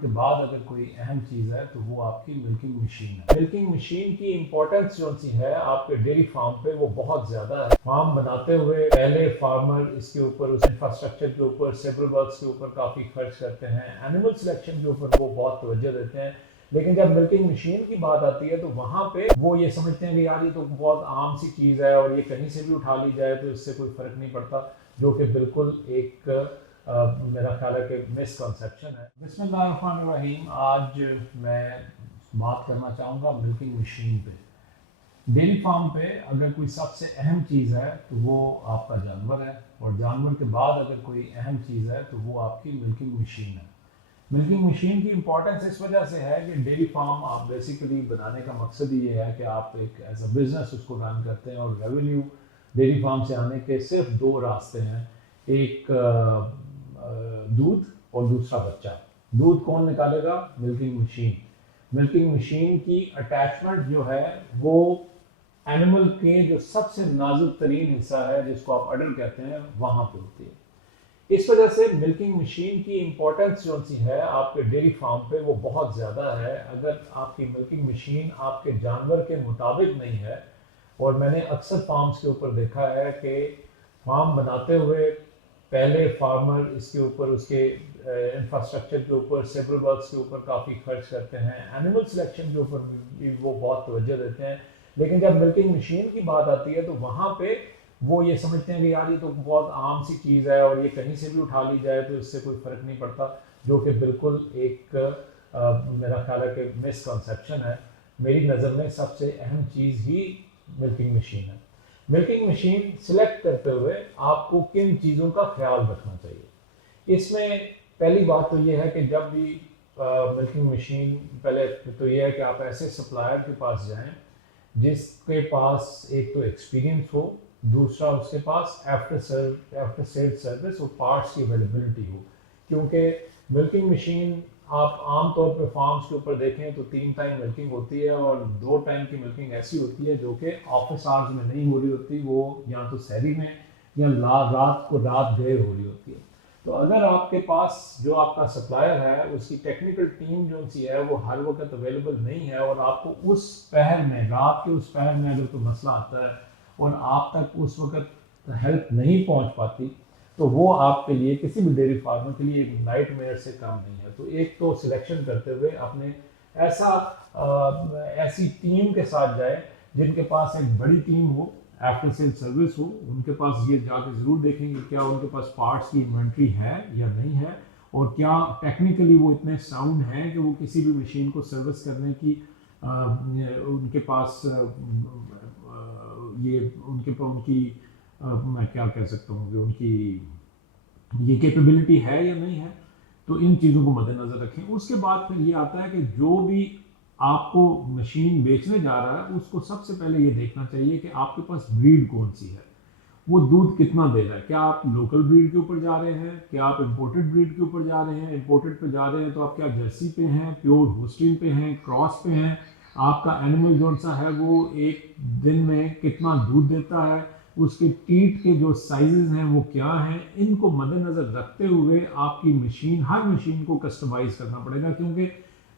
के बाद अगर कोई अहम चीज़ है तो वो आपकी मिल्किंग मशीन है। मिल्किंग मशीन की इंपॉर्टेंस जो सी है आपके डेयरी फार्म पे वो बहुत ज़्यादा है। फार्म बनाते हुए पहले फार्मर इसके ऊपर उस इंफ्रास्ट्रक्चर के ऊपर सिविल वर्क्स के ऊपर काफ़ी खर्च करते हैं, एनिमल सिलेक्शन के ऊपर वो बहुत तवज्जो देते हैं। लेकिन जब मिल्किंग मशीन की बात आती है तो वहाँ पे वो ये समझते हैं कि यार ये तो बहुत आम सी चीज़ है और ये कहीं से भी उठा ली जाए तो इससे कोई फ़र्क नहीं पड़ता, जो कि बिल्कुल एक मेरा ख्याल है कि मिसकंसेप्शन है। बिस्मिल्लाहिर्रहमानिर्रहीम। आज मैं बात करना चाहूँगा मिल्किंग मशीन पे। डेयरी फार्म पे अगर कोई सबसे अहम चीज़ है तो वो आपका जानवर है, और जानवर के बाद अगर कोई अहम चीज़ है तो वो आपकी मिल्किंग मशीन है। मिल्किंग मशीन की इंपॉर्टेंस इस वजह से है कि डेयरी फार्म आप बेसिकली बनाने का मकसद ही ये है कि आप एक एज अ बिज़नेस उसको रन करते हैं, और रेवेन्यू डेयरी फार्म से आने के सिर्फ दो रास्ते हैं, एक दूध और दूसरा बच्चा। दूध कौन निकालेगा? Milking machine. मिल्किंग मशीन की अटैचमेंट जो है वो एनिमल के जो सबसे नाजुक तरीन हिस्सा है जिसको आप अडर कहते हैं वहाँ पे होती है। इस वजह से मिल्किंग मशीन की इंपॉर्टेंस जो सी है आपके डेयरी फार्म पे वो बहुत ज़्यादा है। अगर आपकी मिल्किंग मशीन आपके जानवर के मुताबिक नहीं है, और मैंने अक्सर फार्म्स के ऊपर देखा है कि फार्म बनाते हुए पहले फार्मर इसके ऊपर उसके इंफ्रास्ट्रक्चर के ऊपर सिविल वर्क्स के ऊपर काफ़ी खर्च करते हैं, एनिमल सिलेक्शन के ऊपर भी वो बहुत तवज्जो देते हैं। लेकिन जब मिल्किंग मशीन की बात आती है तो वहाँ पे वो ये समझते हैं कि यार ये तो बहुत आम सी चीज़ है और ये कहीं से भी उठा ली जाए तो इससे कोई फ़र्क नहीं पड़ता, जो कि बिल्कुल एक मेरा ख्याल है कि मिसकंसेप्शन है। मेरी नज़र में सबसे अहम चीज़ ही मिल्किंग मशीन है। मिल्किंग मशीन सिलेक्ट करते हुए आपको किन चीज़ों का ख्याल रखना चाहिए? इसमें पहली बात तो ये है कि जब भी मिल्किंग मशीन, पहले तो ये है कि आप ऐसे सप्लायर के पास जाएं जिसके पास एक तो एक्सपीरियंस हो, दूसरा उसके पास आफ्टर सेल सर्विस और पार्ट्स की अवेलेबिलिटी हो। क्योंकि मिल्किंग मशीन आप आम तौर पे फार्म्स के ऊपर देखें तो 3 टाइम मिल्किंग होती है, और 2 टाइम की मिल्किंग ऐसी होती है जो कि ऑफिस आवर्स में नहीं हो रही होती, वो या तो सहरी में या रात को रात गए हो रही होती है। तो अगर आपके पास जो आपका सप्लायर है उसकी टेक्निकल टीम जो सी है वो हर वक्त अवेलेबल नहीं है, और आपको उस पहर में, रात के उस पहर में अगर कोई मसला आता है और आप तक उस वक्त हेल्प नहीं पहुंच पाती, तो वो आपके लिए, किसी भी डेयरी फार्मर के लिए, एक नाइटमेयर से कम नहीं है। तो एक तो सिलेक्शन करते हुए अपने ऐसी टीम के साथ जाए जिनके पास एक बड़ी टीम हो, आफ्टर सेल सर्विस हो। उनके पास ये जाके ज़रूर देखेंगे क्या उनके पास पार्ट्स की इन्वेंट्री है या नहीं है, और क्या टेक्निकली वो इतने साउंड हैं कि वो किसी भी मशीन को सर्विस करने की उनके पास उनकी मैं क्या कह सकता हूँ कि उनकी ये कैपेबिलिटी है या नहीं है। तो इन चीज़ों को मद्देनज़र रखें। उसके बाद फिर ये आता है कि जो भी आपको मशीन बेचने जा रहा है उसको सबसे पहले ये देखना चाहिए कि आपके पास ब्रीड कौन सी है, वो दूध कितना दे रहा है। क्या आप लोकल ब्रीड के ऊपर जा रहे हैं, क्या आप इंपोर्टेड ब्रीड के ऊपर जा रहे हैं? इंपोर्टेड पे जा रहे हैं तो आप क्या जर्सी पे हैं, प्योर होस्टिन पे हैं, क्रॉस पे हैं? आपका एनिमल जो सा है वो एक दिन में कितना दूध देता है, उसके टीट के जो साइजेस हैं वो क्या हैं? इनको मद्देनज़र रखते हुए आपकी मशीन, हर मशीन को कस्टमाइज़ करना पड़ेगा, क्योंकि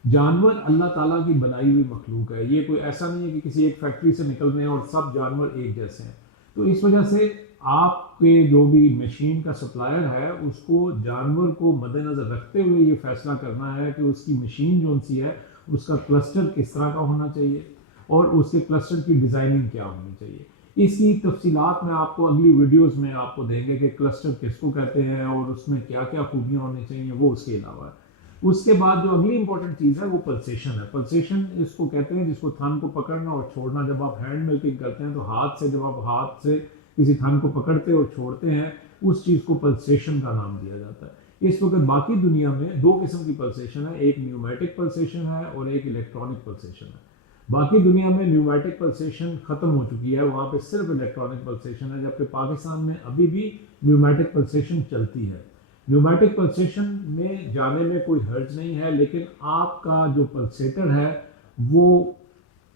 जानवर अल्लाह ताला की बनाई हुई मखलूक है। ये कोई ऐसा नहीं है कि किसी एक फैक्ट्री से निकल रहे हैं और सब जानवर एक जैसे हैं। तो इस वजह से आपके जो भी मशीन का सप्लायर है उसको जानवर को मद्देनज़र रखते हुए ये फैसला करना है कि उसकी मशीन जो सी है उसका क्लस्टर किस तरह का होना चाहिए और उसके क्लस्टर की डिज़ाइनिंग क्या होनी चाहिए। इसकी तफसीलात में आपको अगली वीडियोस में आपको देंगे कि क्लस्टर किसको कहते हैं और उसमें क्या क्या खूबियाँ होनी चाहिए, वो उसके अलावा है। उसके बाद जो अगली इंपॉर्टेंट चीज़ है वो पल्सेशन है। पल्सेशन इसको कहते हैं जिसको थन को पकड़ना और छोड़ना। जब आप हैंड मिल्किंग करते हैं तो हाथ से, जब आप हाथ से किसी थन को पकड़ते और छोड़ते हैं, उस चीज़ को पल्सेशन का नाम दिया जाता है। इस वक्त बाकी दुनिया में 2 किस्म की पल्सेशन है, एक न्यूमेटिक पल्सेशन है और एक इलेक्ट्रॉनिक पल्सेशन है। बाकी दुनिया में न्यूमेटिक पल्सेशन ख़त्म हो चुकी है, वहाँ पे सिर्फ इलेक्ट्रॉनिक पल्सेशन है, जबकि पाकिस्तान में अभी भी न्यूमेटिक पल्सेशन चलती है। न्यूमेटिक पल्सेशन में जाने में कोई हर्ज नहीं है, लेकिन आपका जो पल्सेटर है वो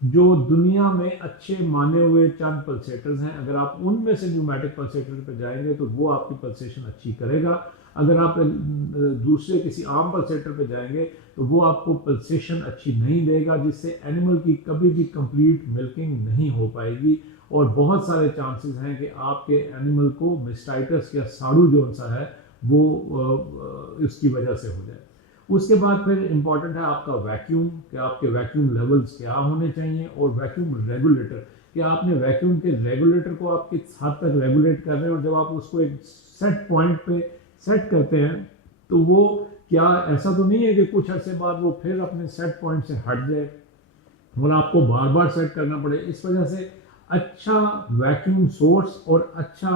जो दुनिया में अच्छे माने हुए चंद पल्सेटर्स हैं, अगर आप उनमें से न्यूमेटिक पल्सेटर पे जाएंगे तो वो आपकी पल्सेशन अच्छी करेगा। अगर आप दूसरे किसी आम पल्सेटर पे जाएंगे तो वो आपको पल्सेशन अच्छी नहीं देगा, जिससे एनिमल की कभी भी कंप्लीट मिल्किंग नहीं हो पाएगी और बहुत सारे चांसेस हैं कि आपके एनिमल को मेस्टाइटिस या साड़ू जो सा है वो इसकी वजह से हो जाए। उसके बाद फिर इम्पॉर्टेंट है आपका वैक्यूम, कि आपके वैक्यूम लेवल्स क्या होने चाहिए, और वैक्यूम रेगुलेटर, कि आपने वैक्यूम के रेगुलेटर को आप किस हद तक रेगुलेट कर रहे हैं, और जब आप उसको एक सेट पॉइंट पे सेट करते हैं तो वो क्या ऐसा तो नहीं है कि कुछ अरसे बाद वो फिर अपने सेट पॉइंट से हट जाए और आपको बार बार सेट करना पड़े। इस वजह से अच्छा वैक्यूम सोर्स और अच्छा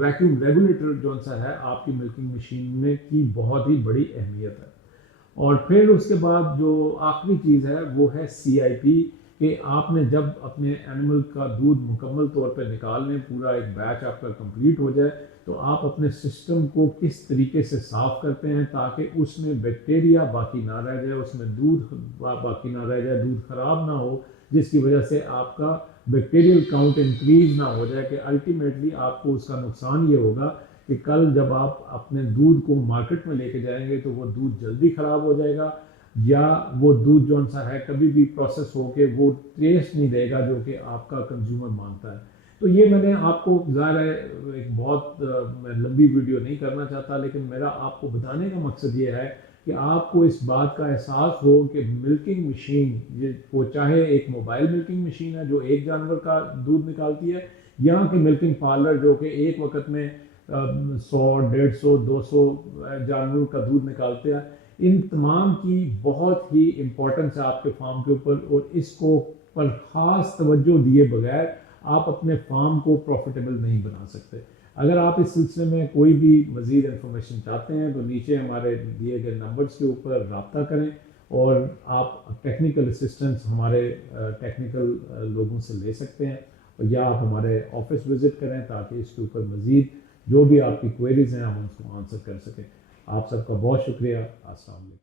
वैक्यूम रेगुलेटर जो सा है आपकी मिल्किंग मशीन में की बहुत ही बड़ी अहमियत है। और फिर उसके बाद जो आखिरी चीज़ है वो है CIP, कि आपने जब अपने एनिमल का दूध मुकम्मल तौर पे निकाल लें, पूरा एक बैच आपका कंप्लीट हो जाए, तो आप अपने सिस्टम को किस तरीके से साफ़ करते हैं ताकि उसमें बैक्टीरिया बाकी ना रह जाए, उसमें दूध बाकी ना रह जाए, दूध ख़राब ना हो, जिसकी वजह से आपका बैक्टीरियल काउंट इंक्रीज ना हो जाए, कि अल्टीमेटली आपको उसका नुकसान ये होगा कि कल जब आप अपने दूध को मार्केट में लेके जाएंगे तो वो दूध जल्दी ख़राब हो जाएगा, या वो दूध जो सा है कभी भी प्रोसेस होके वो टेस्ट नहीं देगा जो कि आपका कंज्यूमर मांगता है। तो ये मैंने आपको, ज़ाहिर है एक बहुत मैं लंबी वीडियो नहीं करना चाहता, लेकिन मेरा आपको बताने का मकसद ये है कि आपको इस बात का एहसास हो कि मिल्किंग मशीन, ये वो चाहे एक मोबाइल मिल्किंग मशीन है जो एक जानवर का दूध निकालती है, या कि मिल्किंग पार्लर जो कि एक वक्त में 100, 150, 200 जानवरों का दूध निकालते हैं। इन तमाम की बहुत ही इम्पोर्टेंस है आपके फार्म के ऊपर, और इसको पर ख़ास तवज्जो दिए बगैर आप अपने फार्म को प्रॉफिटेबल नहीं बना सकते। अगर आप इस सिलसिले में कोई भी मज़ीद इन्फॉर्मेशन चाहते हैं तो नीचे हमारे दिए गए नंबर्स के ऊपर रब्ता करें, और आप टेक्निकल असिस्टेंस हमारे टेक्निकल लोगों से ले सकते हैं, या आप हमारे ऑफिस विज़िट करें ताकि इसके ऊपर मज़ीद जो भी आपकी क्वेरीज हैं हम उसको आंसर कर सकें। आप सबका बहुत शुक्रिया। अस्सलाम वालेकुम।